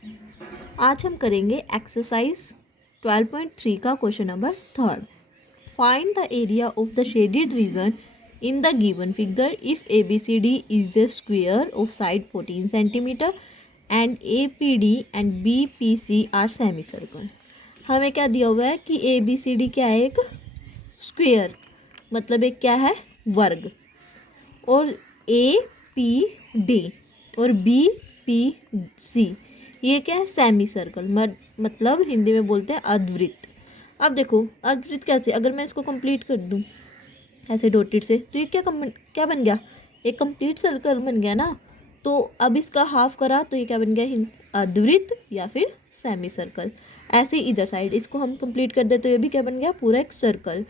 आज हम करेंगे एक्सरसाइज 12.3 का question number 3। Find the area of the shaded region in the given figure if ABCD is a square of side 14 centimeter and APD and BPC are semicircle। हमें क्या दिया हुआ है कि ABCD क्या है, एक स्क्वेयर, मतलब एक क्या है, वर्ग, और APD और BPC ये क्या है, सेमी सर्कल, मतलब हिंदी में बोलते हैं अर्धवृत्त। अब देखो अर्धवृत्त कैसे, अगर मैं इसको कंप्लीट कर दूं ऐसे डॉटेड से तो ये क्या बन गया, एक कंप्लीट सर्कल बन गया ना। तो अब इसका हाफ करा तो ये क्या बन गया, अर्धवृत्त या फिर सेमी सर्कल। ऐसे ही इधर साइड इसको हम कंप्लीट कर दे तो ये भी क्या बन गया, पूरा एक सर्कल,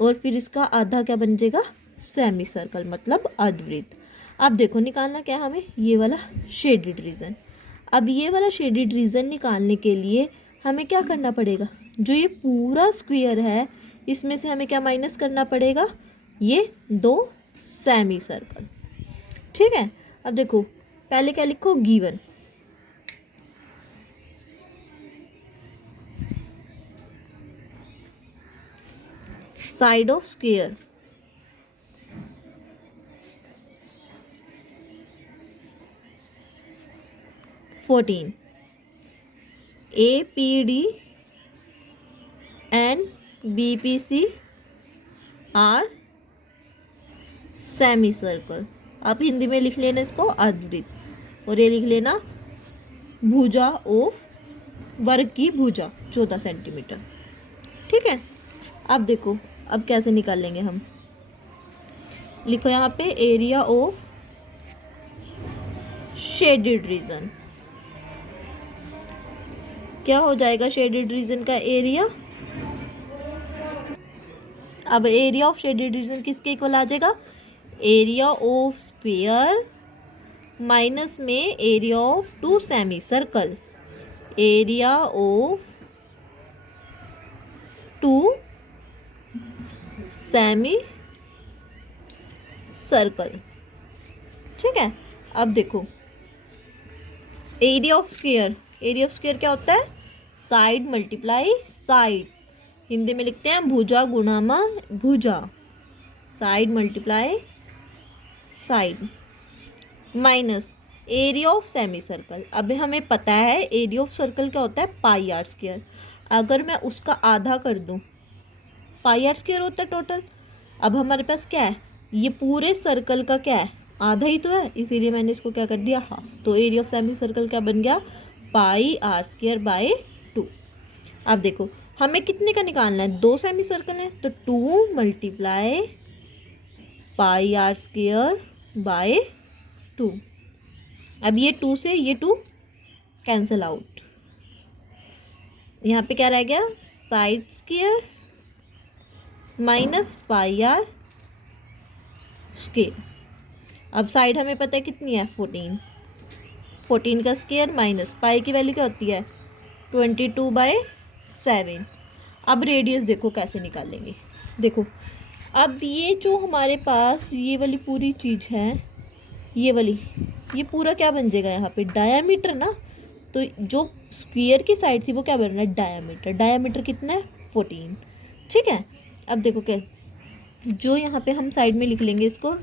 और फिर इसका आधा क्या बन जाएगा, सेमी सर्कल, मतलब अर्धवृत्त। अब देखो निकालना क्या है हमें, ये वाला शेडेड रीजन। अब ये वाला शेडेड रीजन निकालने के लिए हमें क्या करना पड़ेगा, जो ये पूरा स्क्वायर है इसमें से हमें क्या माइनस करना पड़ेगा, ये दो सेमी सर्कल। ठीक है, अब देखो पहले क्या लिखो, given side of square fourteen, APD and BPC are semi circle. आप हिंदी में लिख लेना इसको अर्धवृत्त, और ये लिख लेना भुजा ऑफ, वर्ग की भुजा 14 सेंटीमीटर। ठीक है, अब देखो अब कैसे निकाल लेंगे हम, लिखो यहाँ पे एरिया ऑफ शेडेड रीजन। क्या हो जाएगा शेडेड रीजन का एरिया, अब एरिया ऑफ शेडेड रीजन किसके इक्वल आ जाएगा, एरिया ऑफ स्क्वायर माइनस में area of two semi circle, area of two semi circle. ठीक है, अब देखो area of square, area of square क्या होता है, साइड मल्टीप्लाई साइड, हिंदी में लिखते हैं भुजा गुणामा भुजा, side multiply side, minus area of semi circle. अब हमें पता है एरिया ऑफ सर्कल क्या होता है, पाई आर स्क्वायर। अगर मैं उसका आधा कर दूं, पाई आर स्क्वायर होता है टोटल। अब हमारे पास क्या है, ये पूरे सर्कल का क्या है, आधा ही तो है, इसीलिए मैंने इसको क्या कर दिया, हाफ। तो एरिया ऑफ सेमी सर्कल क्या बन गया, पाई आर स्क्वायर बाय 2। अब देखो हमें कितने का निकालना है, दो सेमी सर्कल है तो 2 multiply pi r square by 2। अब ये 2 से ये 2 कैंसिल आउट, यहाँ पे क्या रह गया, side square minus pi r square. अब साइड हमें पता है कितनी है, 14, 14 का स्क्वायर माइनस पाई की वैल्यू क्या होती है, 22/7। अब रेडियस देखो कैसे निकालेंगे, देखो अब ये जो हमारे पास ये वाली पूरी चीज़ है, ये वाली, ये पूरा क्या बन जाएगा यहाँ पे, डायामीटर ना। तो जो स्क्वायर की साइड थी वो क्या बन रहा है, डायामीटर, डायामीटर कितना है, 14। ठीक है, अब देखो क्या, जो यहाँ पे हम साइड में लिख लेंगे इसको,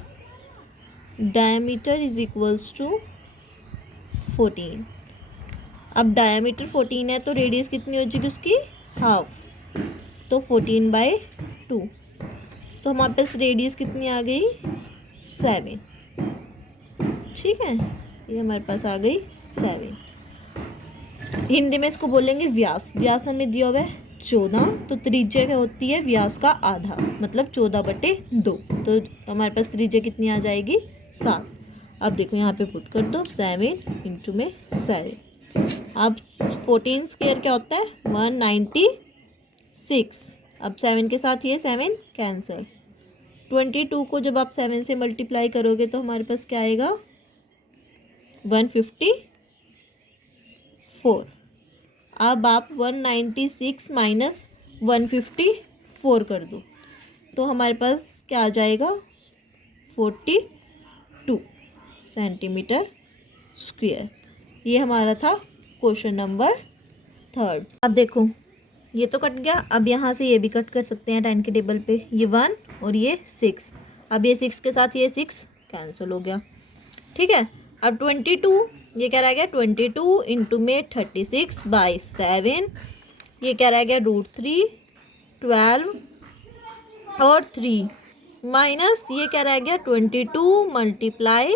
डायामीटर इज इक्वल्स टू 14। अब डायामीटर 14 है तो रेडियस कितनी हो जाएगी उसकी, हाफ, तो 14/2। तो हमारे पास रेडियस कितनी आ गई, 7। ठीक है, ये हमारे पास आ गई 7। हिंदी में इसको बोलेंगे व्यास, व्यास हमें दिया हुआ है 14, तो त्रिज्या क्या होती है, व्यास का आधा, मतलब 14/2। तो हमारे पास त्रिज्या कितनी आ जाएगी, 7। अब देखो यहाँ पे पुट कर दो, 7 इंटू में 7। अब 14 स्क्वायर क्या होता है, 196। अब 7 के साथ ये 7 कैंसिल, 22 को जब आप 7 से मल्टीप्लाई करोगे तो हमारे पास क्या आएगा, 154। अब आप 196 माइनस 154 कर दो तो हमारे पास क्या आ जाएगा, 42 सेंटीमीटर स्क्वायर। ये हमारा था क्वेश्चन नंबर थर्ड। अब देखो ये तो कट गया, अब यहाँ से ये भी कट कर सकते हैं 10 के टेबल पे, ये 1 और ये 6। अब ये 6 के साथ ये 6 कैंसिल हो गया, ठीक है। अब 22, ये क्या रह गया 22 इंटू में 36/7, ये क्या रह गया √3, 12 और 3 माइनस ये क्या रह गया 22 मल्टीप्लाई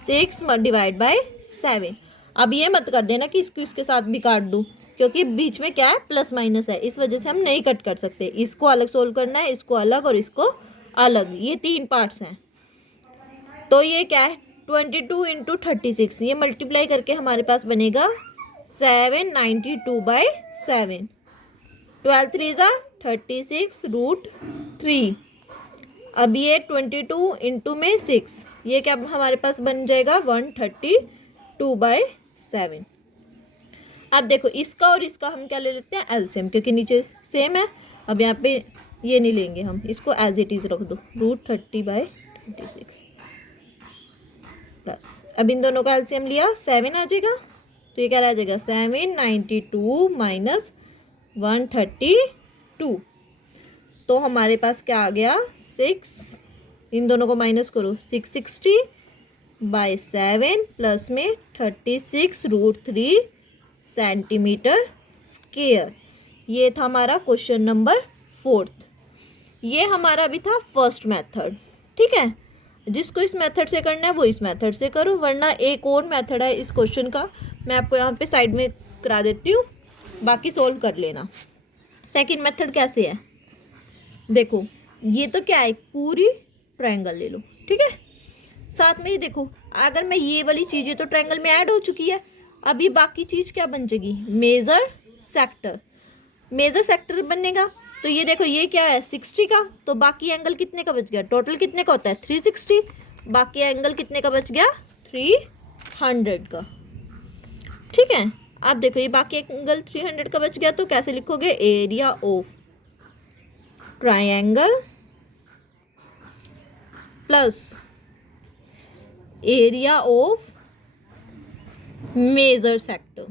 6 डिवाइड बाय 7। अब ये मत कर देना कि इसको इसके साथ भी काट दूँ, क्योंकि बीच में क्या है प्लस माइनस है, इस वजह से हम नहीं कट कर सकते। इसको अलग सोल्व करना है, इसको अलग और इसको अलग, ये 3 पार्ट्स हैं। तो ये क्या है 22 इंटू 36, ये मल्टीप्लाई करके हमारे पास बनेगा 792/7। 12 3 36 √3। अब ये 22 इंटू में 6, ये क्या हमारे पास बन जाएगा 132/7। अब देखो इसका और इसका हम क्या ले लेते हैं एलसीएम, क्योंकि नीचे सेम है। अब यहाँ पे ये नहीं लेंगे हम, इसको एज इट इज रख दो, √30/26 प्लस, अब इन दोनों का एलसीएम लिया 7 आ जाएगा, तो ये क्या रह जाएगा 792 माइनस 132। तो हमारे पास क्या आ गया 6, इन दोनों को माइनस करो 660/7 प्लस में 36 √3 सेंटीमीटर स्क्वायर। ये था हमारा क्वेश्चन नंबर फोर्थ। ये हमारा भी था फर्स्ट मेथड, ठीक है। जिसको इस मेथड से करना है वो इस मेथड से करो, वरना एक और मेथड है इस क्वेश्चन का, मैं आपको यहाँ पे साइड में करा देती हूँ, बाकी सोल्व कर लेना। सेकंड मेथड कैसे है देखो, ये तो क्या है पूरी ट्रायंगल ले लो, ठीक है। साथ में ये देखो अगर मैं ये वाली चीज़, ये तो ट्रायंगल में ऐड हो चुकी है, अब ये बाकी चीज़ क्या बन जाएगी मेजर सेक्टर। मेजर सेक्टर बनेगा तो ये देखो ये क्या है 60 का, तो बाकी एंगल कितने का बच गया, टोटल कितने का होता है 360, बाकी एंगल कितने का बच गया 300 का, ठीक है। अब देखो ये बाकी एंगल 300 का बच गया, तो कैसे लिखोगे area of triangle plus area of major sector,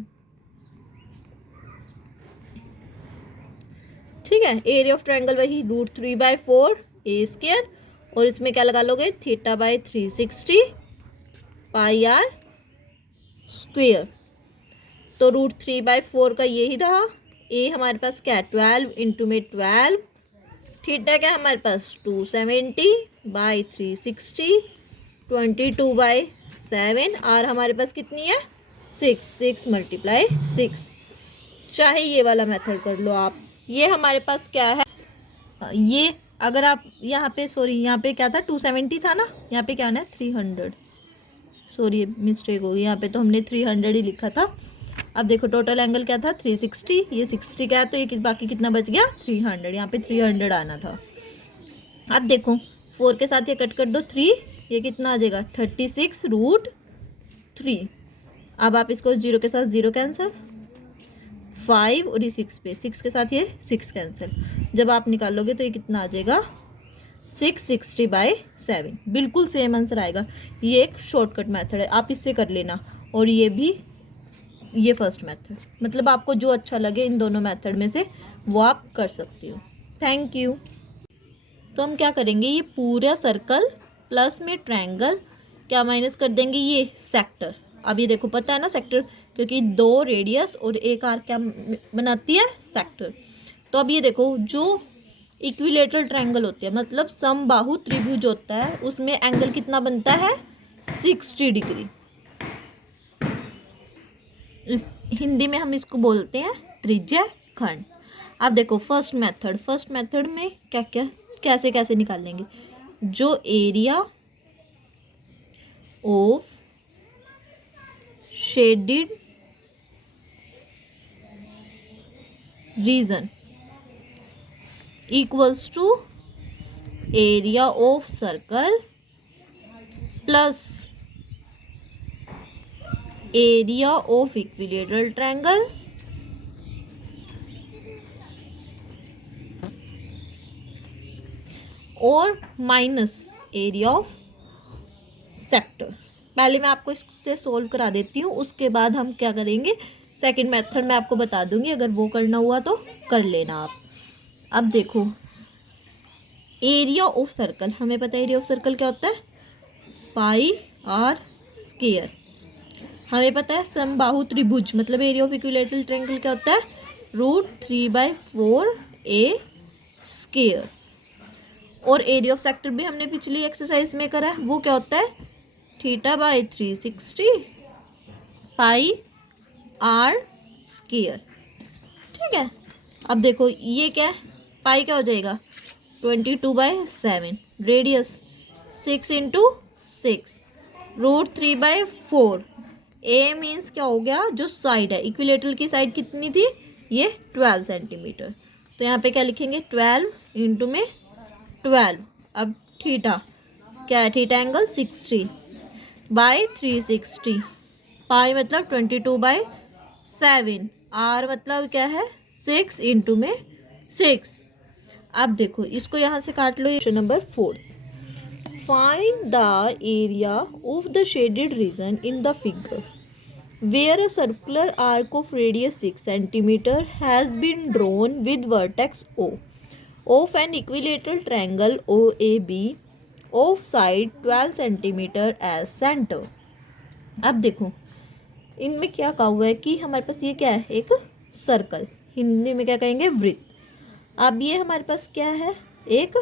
ठीक है। एरिया ऑफ ट्रायंगल वही √3/4 a², और इसमें क्या लगा लोगे θ/360 πr²। तो √3/4 का यही रहा, ए हमारे पास क्या है 12 इंटू में 12, थीटा क्या है हमारे पास 270/360, 22/7, और हमारे पास कितनी है 6 मल्टीप्लाई 6। चाहे ये वाला मेथड कर लो आप, ये हमारे पास क्या है, ये अगर आप यहाँ पे सॉरी यहाँ पे क्या था 270 था ना, यहाँ पे क्या होना है 300, सॉरी मिस्टेक हो गई, यहाँ पे तो हमने 300 ही लिखा था। अब देखो टोटल एंगल क्या था 360, ये 60 का है, तो ये बाकी कितना बच गया 300, यहाँ पे 300 आना था। अब देखो 4 के साथ ये कट कर दो 3, ये कितना आ जाएगा 36 √3। अब आप इसको 0 के साथ 0 कैंसिल, 5 और ये 6 पे 6 के साथ ये 6 कैंसिल, जब आप निकालोगे तो ये कितना आ जाएगा 660/7, बिल्कुल सेम आंसर आएगा। ये एक शॉर्टकट मेथड है, आप इससे कर लेना, और ये भी ये फर्स्ट मेथड, मतलब आपको जो अच्छा लगे इन दोनों मेथड में से वो आप कर सकती हो। Thank you. तो हम क्या करेंगे, ये पूरा सर्कल प्लस में ट्रायंगल क्या माइनस कर देंगे ये सेक्टर। अब ये देखो पता है ना सेक्टर, क्योंकि 2 रेडियस और एक आर्क क्या बनाती है सेक्टर। तो अब ये देखो जो इक्विलेटरल ट्रायंगल होते हैं, मतलब समबाहु त्रिभुज होता है, उसमें एंगल कितना बनता है 60 डिग्री। इस हिंदी में हम इसको बोलते हैं त्रिज्या खंड। अब देखो फर्स्ट मेथड में क्या क्या कैसे कैसे निकालेंगे, जो area of shaded region equals to area of circle plus area of equilateral triangle और माइनस एरिया ऑफ सेक्टर। पहले मैं आपको इससे सोल्व करा देती हूँ, उसके बाद हम क्या करेंगे, सेकंड मेथड मैं आपको बता दूंगी, अगर वो करना हुआ तो कर लेना आप। अब देखो एरिया ऑफ सर्कल, हमें पता है एरिया ऑफ सर्कल क्या होता है, पाई आर स्क्वायर। हमें पता है समबाहु त्रिभुज मतलब एरिया ऑफ इक्विलैटरल ट्रायंगल क्या होता है, √3/4 स्क्वायर। और एरिया ऑफ सेक्टर भी हमने पिछली एक्सरसाइज में करा है, वो क्या होता है, θ/360 पाई आर स्क्वायर। ठीक है, अब देखो ये क्या है, पाई क्या हो जाएगा 22/7, रेडियस 6 × 6, √3/4। ए मीन्स क्या हो गया, जो साइड है इक्विलेटरल की साइड कितनी थी, ये 12 सेंटीमीटर। तो यहाँ पे क्या लिखेंगे 12 इंटू में 12। अब थीटा क्या है, थीटा एंगल 60/360, पाई मतलब 22/7, आर मतलब क्या है 6 इंटू में 6। अब देखो इसको यहाँ से काट लो, question number 4, find the area of the shaded region in the figure where a circular arc of radius 6 cm has been drawn with vertex O of an equilateral triangle OAB of side 12 cm as center। अब देखो इनमें क्या कहा हुआ है कि हमारे पास ये क्या है, एक सर्कल, हिंदी में क्या कहेंगे वृत्त। अब ये हमारे पास क्या है, एक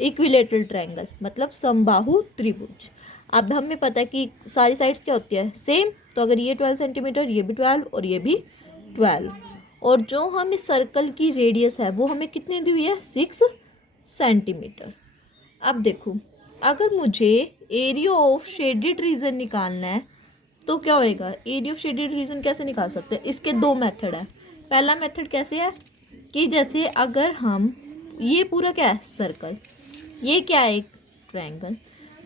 इक्विलेटरल ट्रायंगल मतलब समबाहु त्रिभुज। अब हमें पता है कि सारी साइड्स क्या होती है सेम, तो अगर ये 12 सेंटीमीटर, ये भी 12 और ये भी 12, और जो हम इस सर्कल की रेडियस है वो हमें कितनी दी हुई है 6 सेंटीमीटर। अब देखो अगर मुझे एरिया ऑफ शेडेड रीजन निकालना है तो क्या होएगा, एरिया ऑफ शेडेड रीजन कैसे निकाल सकते हैं, इसके दो मेथड है। पहला मेथड कैसे है कि जैसे अगर हम, ये पूरा क्या है सर्कल, ये क्या है एक ट्रायंगल,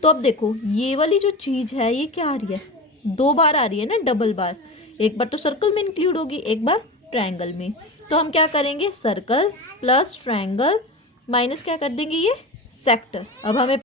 तो अब देखो ये वाली जो चीज़ है ये क्या आ रही है, 2 बार आ रही है ना, डबल बार, एक बार तो सर्कल में इंक्लूड होगी, एक बार ट्रायंगल में। तो हम क्या करेंगे, सर्कल प्लस ट्रायंगल माइनस क्या कर देंगे ये सेक्टर। अब हमें